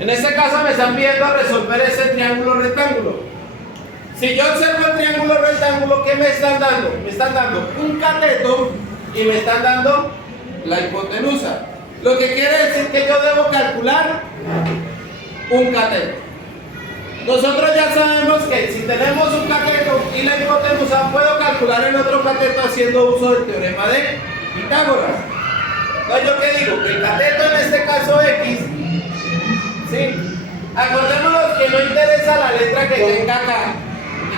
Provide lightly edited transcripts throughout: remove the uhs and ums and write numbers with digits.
En este caso me están pidiendo resolver ese triángulo rectángulo. Si yo observo el triángulo rectángulo, ¿qué me están dando? Me están dando un cateto y me están dando la hipotenusa. Lo que quiere decir que yo debo calcular un cateto. Nosotros ya sabemos que si tenemos un cateto y la hipotenusa, puedo calcular el otro cateto haciendo uso del teorema de Pitágoras. Entonces, ¿yo qué digo? Que el cateto en este caso X, ¿sí? Acordémonos que no interesa la letra que tenga acá.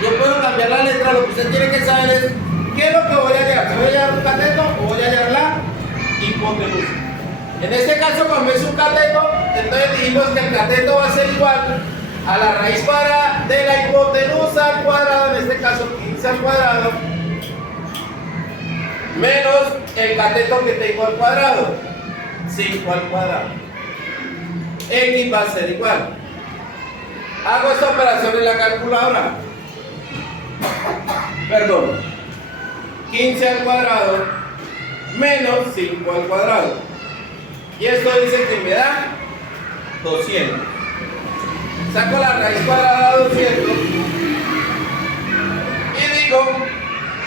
Yo puedo cambiar la letra, lo que usted tiene que saber es qué es lo que voy a hallar. ¿Voy a hallar un cateto o voy a hallar la hipotenusa? En este caso, como es un cateto, entonces dijimos que el cateto va a ser igual a la raíz cuadrada de la hipotenusa al cuadrado, en este caso 15 al cuadrado, menos el cateto que tengo al cuadrado, 5 al cuadrado. X va a ser igual. Hago esta operación en la calculadora. Perdón. 15 al cuadrado menos 5 al cuadrado. Y esto dice que me da 200. Saco la raíz cuadrada de 200 y digo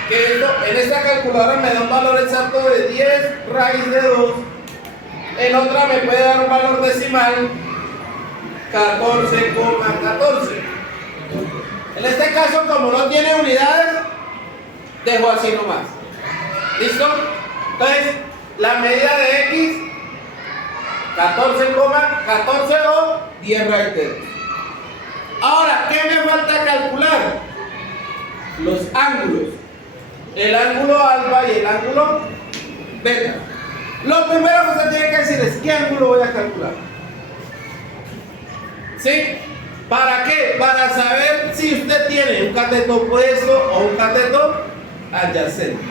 que esto, en esta calculadora me da un valor exacto de 10 raíz de 2. En otra me puede dar un valor decimal 14,14. En este caso, como no tiene unidades, dejo así nomás. ¿Listo? Entonces, la medida de X 14,14 o 10 raíz de 2. Ahora, ¿qué me falta calcular? Los ángulos. El ángulo alfa y el ángulo beta. Lo primero que usted tiene que decir es ¿qué ángulo voy a calcular? ¿Sí? ¿Para qué? Para saber si usted tiene un cateto opuesto o un cateto adyacente.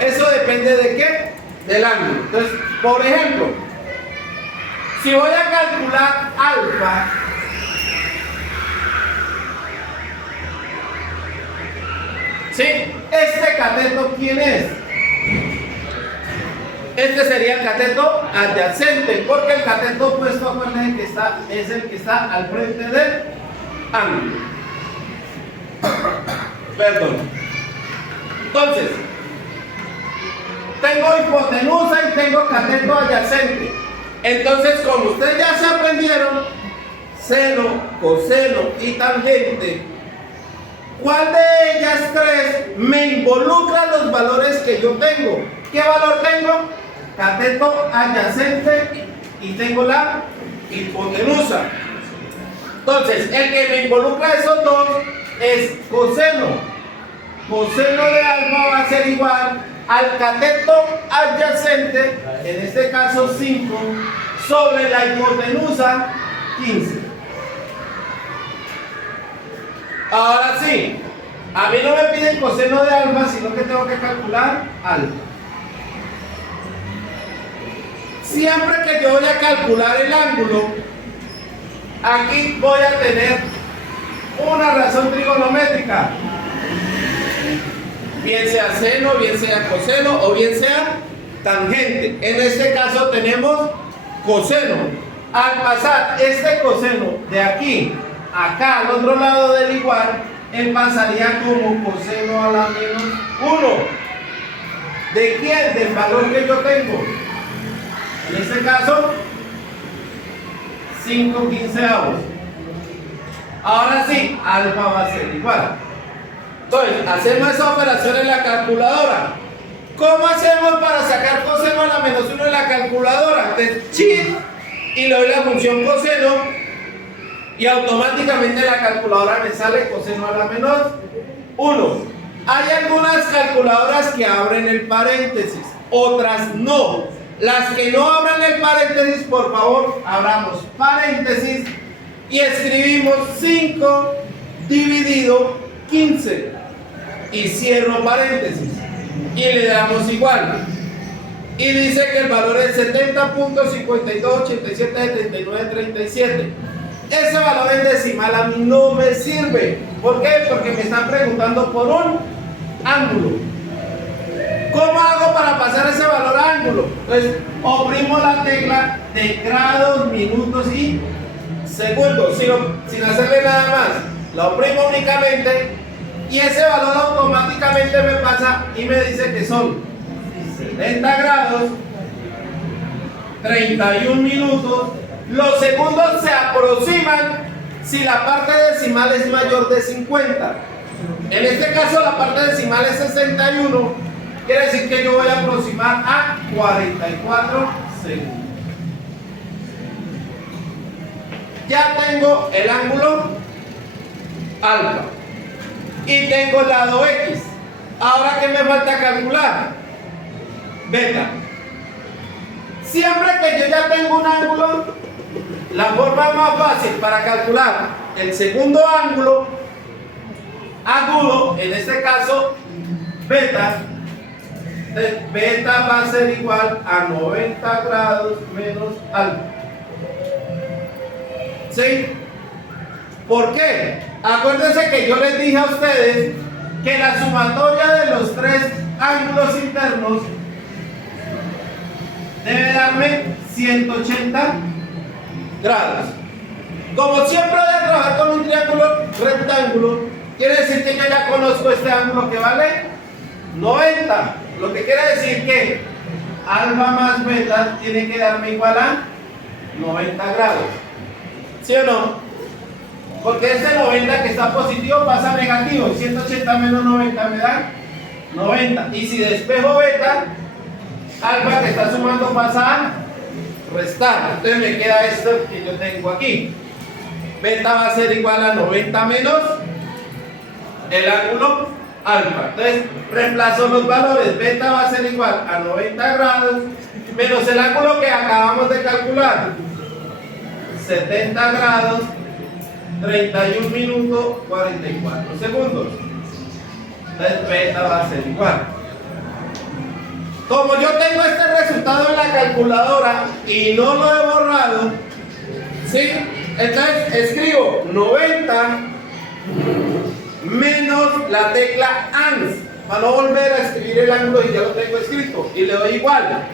Eso depende de qué? Del ángulo. Entonces, por ejemplo, si voy a calcular alfa, ¿sí? ¿Este cateto quién es? Este sería el cateto adyacente, porque el cateto opuesto, acuérdense que es el que está al frente del ángulo. Perdón. Entonces, tengo hipotenusa y tengo cateto adyacente. Entonces, como ustedes ya se aprendieron, seno, coseno y tangente, ¿cuál de ellas tres me involucra los valores que yo tengo? ¿Qué valor tengo? Cateto adyacente y tengo la hipotenusa. Entonces, el que me involucra esos dos es coseno. Coseno de alfa va a ser igual al cateto adyacente, en este caso 5, sobre la hipotenusa 15. Ahora sí, a mí no me piden coseno de alfa, sino que tengo que calcular alfa. Siempre que yo voy a calcular el ángulo, aquí voy a tener una razón trigonométrica, bien sea seno, bien sea coseno o bien sea tangente. En este caso tenemos coseno. Al pasar este coseno de aquí acá al otro lado del igual, él pasaría como coseno a la menos 1. ¿De quién? Del valor que yo tengo. En este caso, 5/15. Ahora sí, alfa va a ser igual. Entonces, hacemos esa operación en la calculadora. ¿Cómo hacemos para sacar coseno a la menos 1 en la calculadora? Entonces, shift y le doy la función coseno y automáticamente la calculadora me sale coseno a la menos 1. Hay algunas calculadoras que abren el paréntesis, otras no. Las que no abran el paréntesis, por favor, abramos paréntesis y escribimos 5 dividido 15 y cierro paréntesis y le damos igual. Y dice que el valor es 70.52877937. Ese valor en decimal a mí no me sirve. ¿Por qué? Porque me están preguntando por un ángulo. ¿Cómo hago para pasar ese valor a ángulo? Pues oprimo la tecla de grados, minutos y segundos, sin hacerle nada más. La oprimo únicamente y ese valor automáticamente me pasa y me dice que son 70 grados, 31 minutos. Los segundos se aproximan si la parte decimal es mayor de 50. En este caso la parte decimal es 61. Quiere decir que yo voy a aproximar a 44 segundos. Ya tengo el ángulo alfa y tengo el lado X. Ahora, ¿qué me falta calcular? Beta. Siempre que yo ya tengo un ángulo, la forma más fácil para calcular el segundo ángulo agudo, en este caso beta, beta va a ser igual a 90 grados menos alfa. ¿Sí? ¿Por qué? Acuérdense que yo les dije a ustedes que la sumatoria de los tres ángulos internos debe darme 180 grados. Como siempre voy a trabajar con un triángulo rectángulo, quiere decir que yo ya conozco este ángulo que vale 90. Lo que quiere decir que alfa más beta tiene que darme igual a 90 grados. ¿Sí o no? Porque este 90 que está positivo pasa a negativo. 180 menos 90 me da 90. Y si despejo beta, alfa que está sumando pasa a restar. Entonces me queda esto que yo tengo aquí. Beta va a ser igual a 90 menos el ángulo alfa. Entonces reemplazo los valores. Beta va a ser igual a 90 grados menos el ángulo que acabamos de calcular. 70 grados, 31 minutos, 44 segundos. Entonces beta va a ser igual. Como yo tengo este resultado en la calculadora y no lo he borrado, ¿sí? Entonces escribo 90 menos la tecla ANS para no volver a escribir el ángulo y ya lo tengo escrito y le doy igual.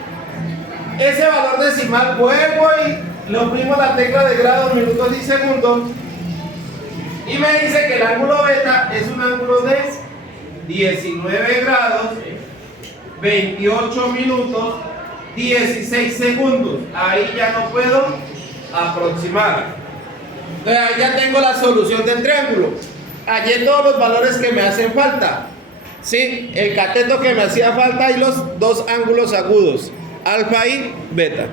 Ese valor decimal vuelvo y le oprimo la tecla de grados, minutos y segundos y me dice que el ángulo beta es un ángulo de 19 grados 28 minutos 16 segundos. Ahí ya no puedo aproximar. Entonces ahí ya tengo la solución del triángulo. Hallé todos los valores que me hacen falta. ¿Sí? El cateto que me hacía falta y los dos ángulos agudos, alfa y beta.